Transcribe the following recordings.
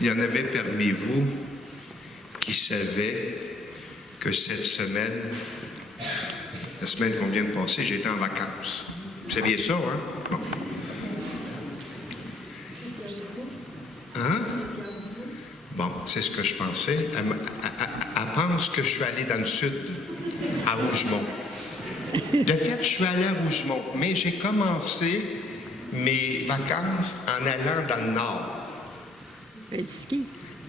Il y en avait parmi vous qui savaient que cette semaine, la semaine qu'on vient de passer, j'étais en vacances. Vous saviez ça, hein? Bon. Hein? Bon, c'est ce que je pensais. Elle pense que je suis allé dans le sud, à Rougemont. De fait, je suis allé à Rougemont, mais j'ai commencé mes vacances en allant dans le nord.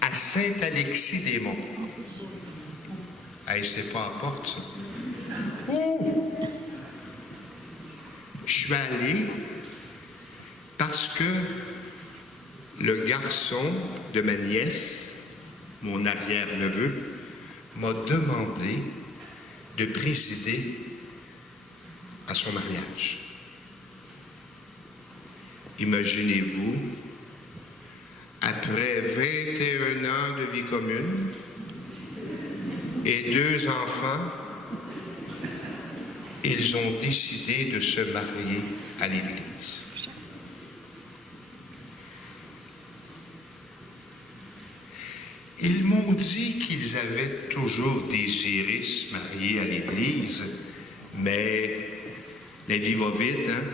À Saint-Alexis-des-Monts. Hey, c'est pas à porte, ça. Oh! Je suis allé parce que le garçon de ma nièce, mon arrière-neveu, m'a demandé de présider à son mariage. Imaginez-vous, après 21 ans de vie commune et 2 enfants, ils ont décidé de se marier à l'Église. Ils m'ont dit qu'ils avaient toujours désiré se marier à l'Église, mais la vie va vite, hein?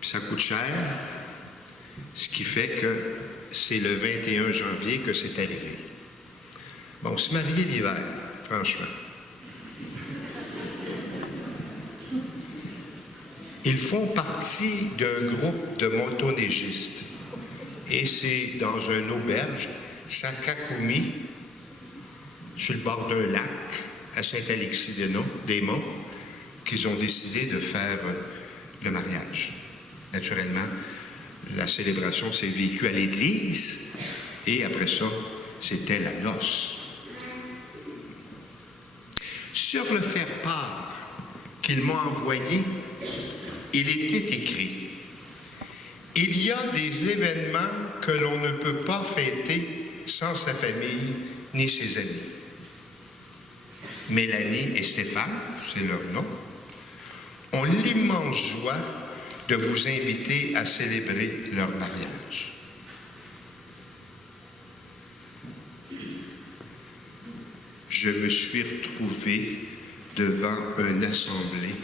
Puis ça coûte cher, ce qui fait que c'est le 21 janvier que c'est arrivé. Bon, se marier l'hiver, franchement. Ils font partie d'un groupe de motoneigistes. Et c'est dans une auberge, Sakakumi, sur le bord d'un lac, à Saint-Alexis-des-Monts, qu'ils ont décidé de faire le mariage. Naturellement, la célébration s'est vécue à l'église, et après ça, c'était la noce. Sur le faire-part qu'il m'a envoyé, il était écrit: il y a des événements que l'on ne peut pas fêter sans sa famille ni ses amis. Mélanie et Stéphane, c'est leur nom, ont l'immense joie de vous inviter à célébrer leur mariage. Je me suis retrouvé devant une assemblée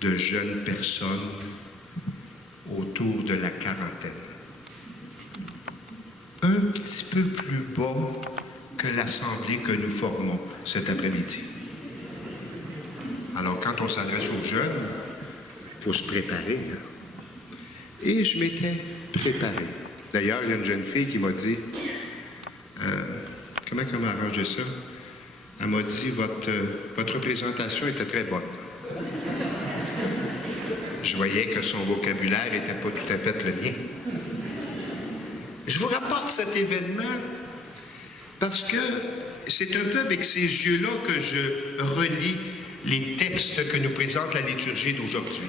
de jeunes personnes autour de la quarantaine. Un petit peu plus bas que l'assemblée que nous formons cet après-midi. Alors, quand on s'adresse aux jeunes, il faut se préparer. Hein? Et je m'étais préparé. D'ailleurs, il y a une jeune fille qui m'a dit, comment elle m'a arrangé ça? Elle m'a dit, votre présentation était très bonne. Je voyais que son vocabulaire n'était pas tout à fait le mien. Je vous rapporte cet événement parce que c'est un peu avec ces yeux-là que je relis les textes que nous présente la liturgie d'aujourd'hui.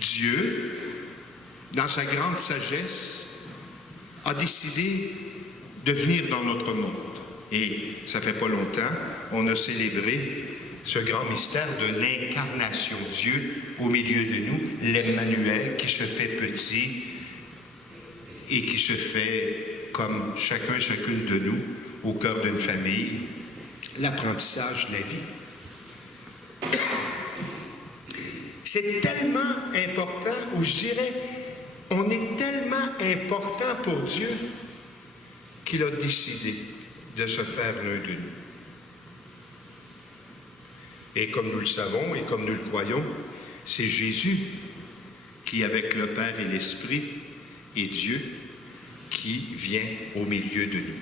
Dieu, dans sa grande sagesse, a décidé de venir dans notre monde. Et ça fait pas longtemps, on a célébré ce grand mystère de l'incarnation. Dieu au milieu de nous, l'Emmanuel qui se fait petit et qui se fait comme chacune de nous au cœur d'une famille, l'apprentissage de la vie. C'est tellement important, ou je dirais, on est tellement important pour Dieu qu'il a décidé de se faire l'un de nous. Et comme nous le savons et comme nous le croyons, c'est Jésus qui, avec le Père et l'Esprit, est Dieu qui vient au milieu de nous.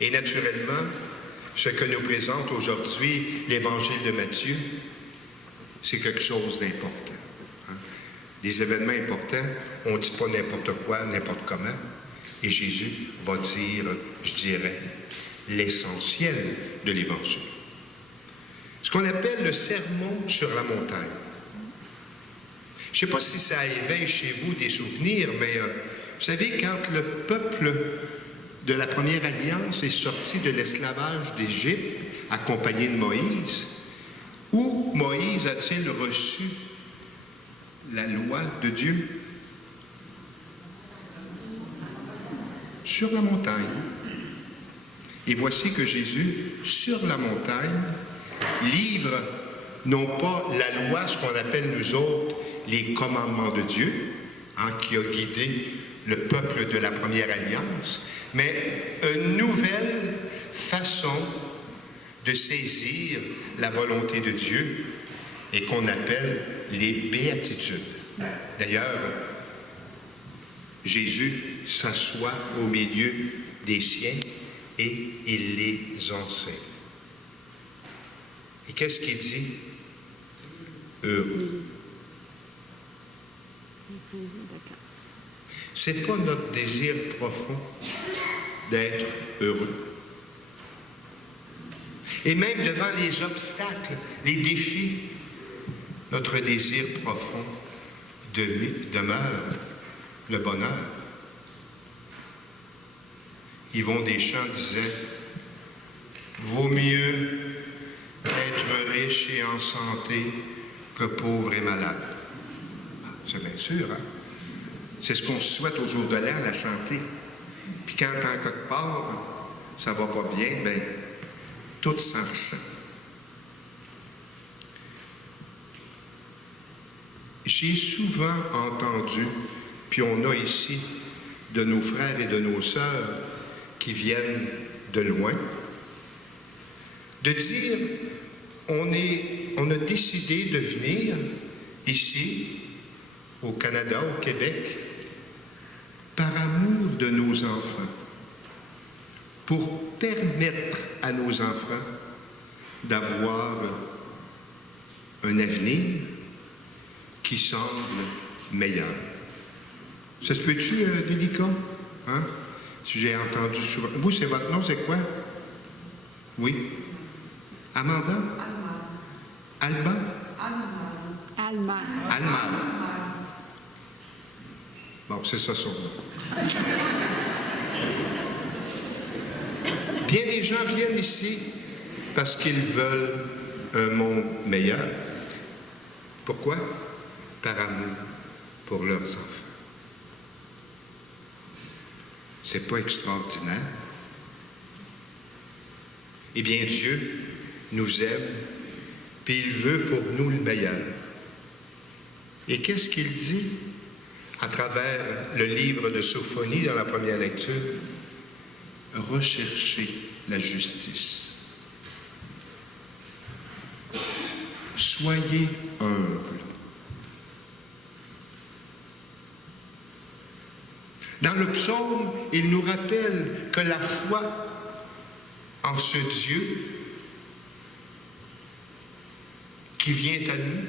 Et naturellement, ce que nous présente aujourd'hui l'Évangile de Matthieu, c'est quelque chose d'important. Hein? Des événements importants, on ne dit pas n'importe quoi, n'importe comment. Et Jésus va dire, je dirais, l'essentiel de l'Évangile. Ce qu'on appelle le sermon sur la montagne. Je ne sais pas si ça éveille chez vous des souvenirs, mais vous savez, quand le peuple de la Première Alliance est sorti de l'esclavage d'Égypte, accompagné de Moïse, où Moïse a-t-il reçu la loi de Dieu? Sur la montagne. Et voici que Jésus, sur la montagne, livre non pas la loi, ce qu'on appelle nous autres les commandements de Dieu, qui a guidé le peuple de la première alliance, mais une nouvelle façon de saisir la volonté de Dieu et qu'on appelle les béatitudes. D'ailleurs, Jésus s'assoit au milieu des siens et il les enseigne. Et qu'est-ce qu'il dit? Heureux. C'est pas notre désir profond d'être heureux. Et même devant les obstacles, les défis, notre désir profond demeure le bonheur. Yvon Deschamps disait « Vaut mieux être riche et en santé que pauvre et malade. » C'est bien sûr, hein? C'est ce qu'on se souhaite au jour de l'an, la santé. Puis quand, en quelque part, ça va pas bien, bien, tout s'en ressent. J'ai souvent entendu, puis on a ici de nos frères et de nos sœurs qui viennent de loin, de dire on a décidé de venir ici, au Canada, au Québec, par amour de nos enfants, pour permettre à nos enfants d'avoir un avenir qui semble meilleur. Ça se peut-tu, délicat? Hein? Si j'ai entendu souvent. Vous, c'est votre nom, c'est quoi? Oui. Amanda? Alba? Alma. Alma. Bon, c'est ça son nom. Bien des gens viennent ici parce qu'ils veulent un monde meilleur. Pourquoi? Par amour pour leurs enfants. C'est pas extraordinaire? Eh bien, Dieu nous aime, puis il veut pour nous le meilleur. Et qu'est-ce qu'il dit à travers le livre de Sophonie dans la première lecture? Recherchez la justice. Soyez humbles. Dans le psaume, il nous rappelle que la foi en ce Dieu qui vient à nous,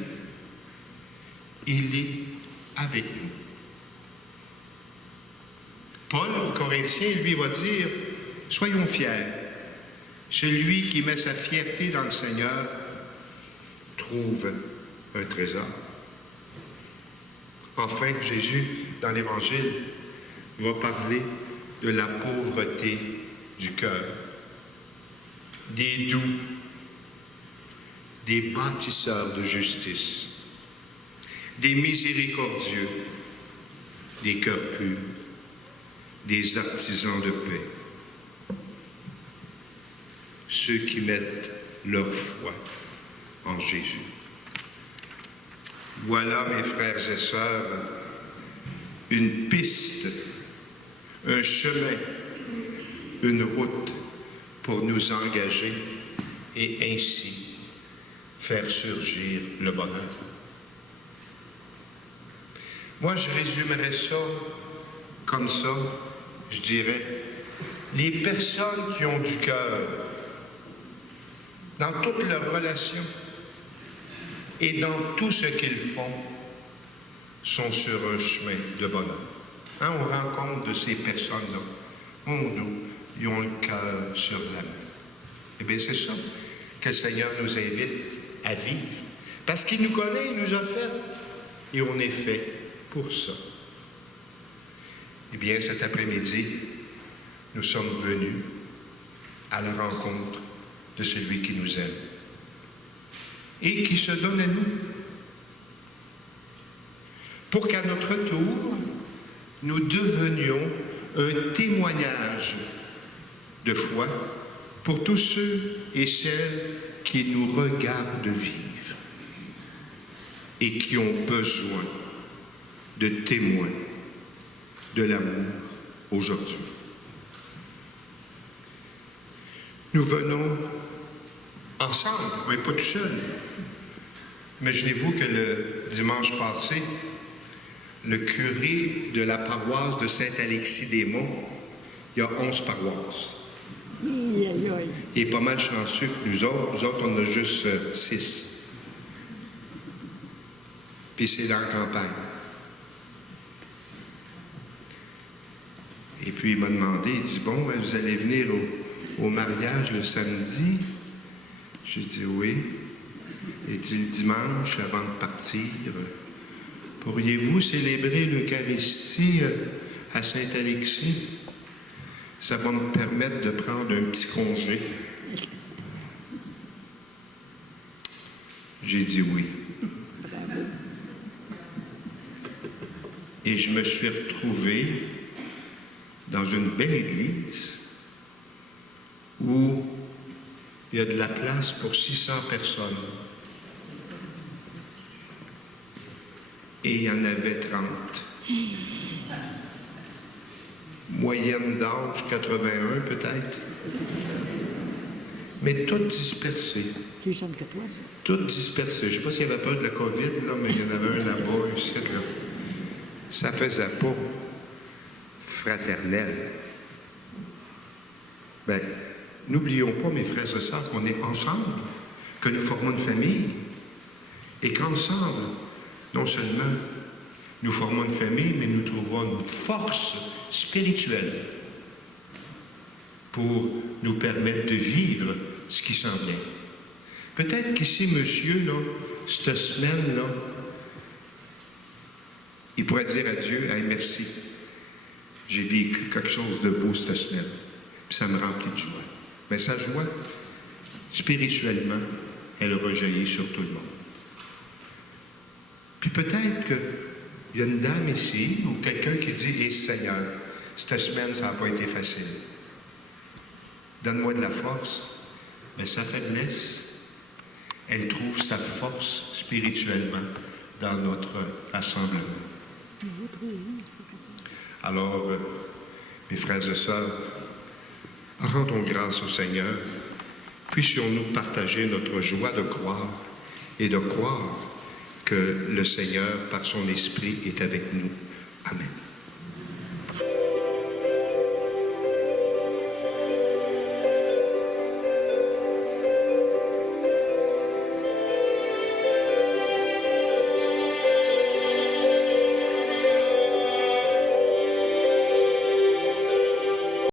il est avec nous. Paul, aux Corinthiens, lui, va dire, soyons fiers. Celui qui met sa fierté dans le Seigneur trouve un trésor. Enfin, Jésus, dans l'Évangile, va parler de la pauvreté du cœur, des doux, des bâtisseurs de justice, des miséricordieux, des cœurs purs, des artisans de paix, ceux qui mettent leur foi en Jésus. Voilà, mes frères et sœurs, une piste, un chemin, une route pour nous engager et ainsi faire surgir le bonheur. Moi, je résumerais ça comme ça, je dirais, les personnes qui ont du cœur, dans toutes leurs relations et dans tout ce qu'ils font, sont sur un chemin de bonheur. Hein, on rencontre de ces personnes-là. Ils ont le cœur sur la main. Eh bien, c'est ça que le Seigneur nous invite à vivre. Parce qu'il nous connaît, il nous a fait, et on est fait pour ça. Eh bien, cet après-midi, nous sommes venus à la rencontre de celui qui nous aime et qui se donne à nous. pour qu'à notre tour, nous devenions un témoignage de foi pour tous ceux et celles qui nous regardent vivre et qui ont besoin de témoins de l'amour aujourd'hui. Nous venons ensemble, mais pas tout seul. Imaginez-vous que le dimanche passé, le curé de la paroisse de Saint-Alexis-des-Monts, il y a 11 paroisses. Oui, aïe, aïe. Il est pas mal chanceux que nous autres. Nous autres, on en a juste 6. Puis c'est dans la campagne. Et puis il m'a demandé, il dit, bon, vous allez venir au mariage le samedi? J'ai dit oui. Il dit, le dimanche, avant de partir, pourriez-vous célébrer l'Eucharistie à Saint-Alexis? Ça va me permettre de prendre un petit congé. J'ai dit oui. Et je me suis retrouvé dans une belle église où il y a de la place pour 600 personnes. Et il y en avait 30. Moyenne d'âge, 81 peut-être. Mais toutes dispersées. Plus jeune que toi, ça. Toutes dispersées. Je ne sais pas s'il y avait peur de la COVID, là, mais il y en avait un là-bas, ici, là. Ça faisait pas fraternel. Bien, n'oublions pas, mes frères et sœurs, qu'on est ensemble, que nous formons une famille, et qu'ensemble, non seulement nous formons une famille, mais nous trouvons une force spirituelle pour nous permettre de vivre ce qui s'en vient. Peut-être qu'ici, monsieur, là, cette semaine-là, il pourrait dire à Dieu, hey, merci, j'ai vécu quelque chose de beau cette semaine, puis ça me remplit de joie. Mais sa joie, spirituellement, elle rejaillit sur tout le monde. Puis peut-être qu'il y a une dame ici, ou quelqu'un qui dit, eh Seigneur, cette semaine, ça n'a pas été facile. Donne-moi de la force. Mais sa faiblesse, elle trouve sa force spirituellement dans notre rassemblement. Alors, mes frères et sœurs, rendons grâce au Seigneur. Puissions-nous partager notre joie de croire et de croire que le Seigneur, par son Esprit, est avec nous. Amen.